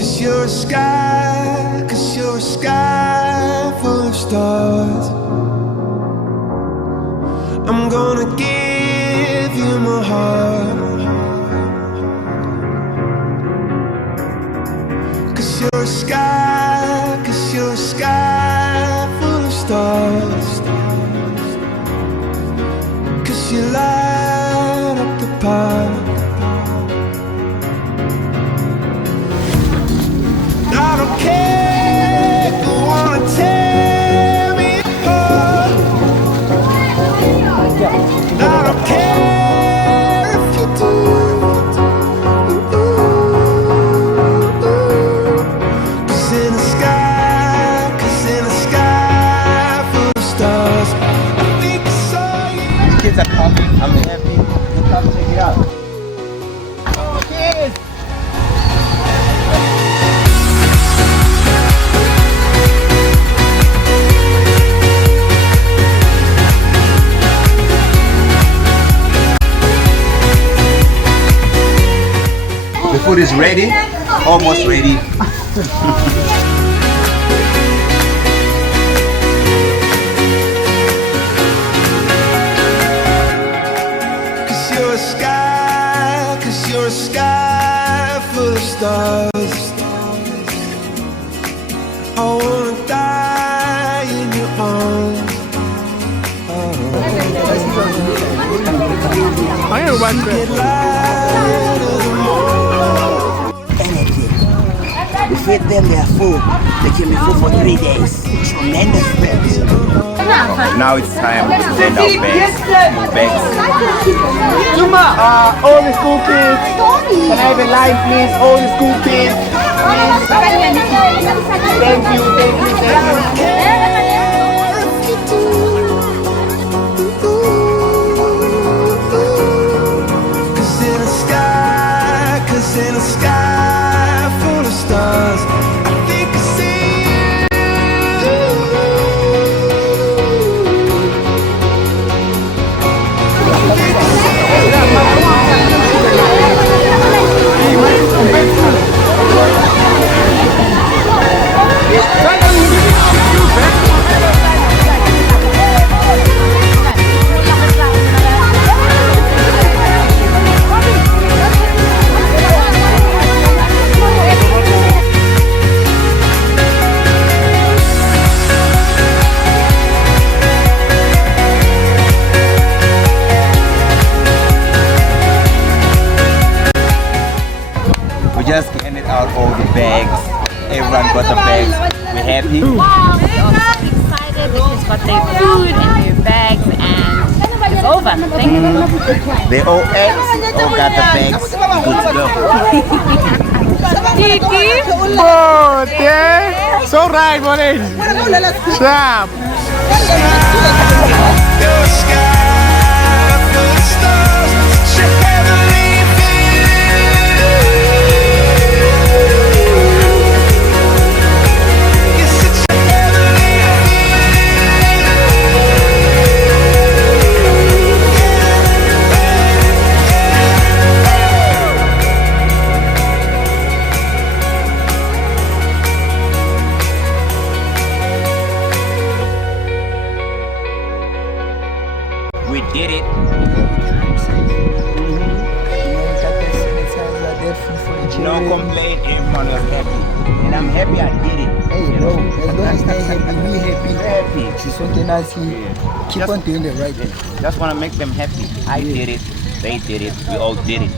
'Cause you're a sky, 'cause you're a sky full of stars. I'm gonna give you my heart. 'Cause you're a sky, 'cause you're a sky full of stars. 'Cause you light up the park. I don't care if you wanna tear me apart. I don't care if you do. 'Cause in the sky, 'cause in the sky full of stars, I think I saw you. These kids are coming. I'm happy. Come check it out. Oh, kids! The food is ready, almost ready. Cause you're a sky, 'cause you're a sky full of stars. I wanna die in your arms. I am one Get light of the morning. Energy. We feed them their food. They give me food for 3 days. Tremendous things. Now it's time to send out bags. all the school kids. Can I have a line, please? All the school kids. Thank you, thank you, thank you. Cause in the sky, 'cause in the sky full of stars, I think I see We just handed out all the bags. Everyone got the bags. We're happy. Wow, they're all so excited. The kids got their food and their bags, and it's over. Thank you. They all ate, all got the bags. Good to go. Kiki. Oh, yeah. So right, Morin. Sharp. your sky full of stars, such a heavenly feeling. You're such a heavenly We did it. No complaint. Everyone was happy. And I'm happy I did it. Hey, bro, as long as they're happy, we happy. Happy. Sisonke Nathi, keep on doing the right thing. Just want to make them happy. I did it. They did it. We all did it.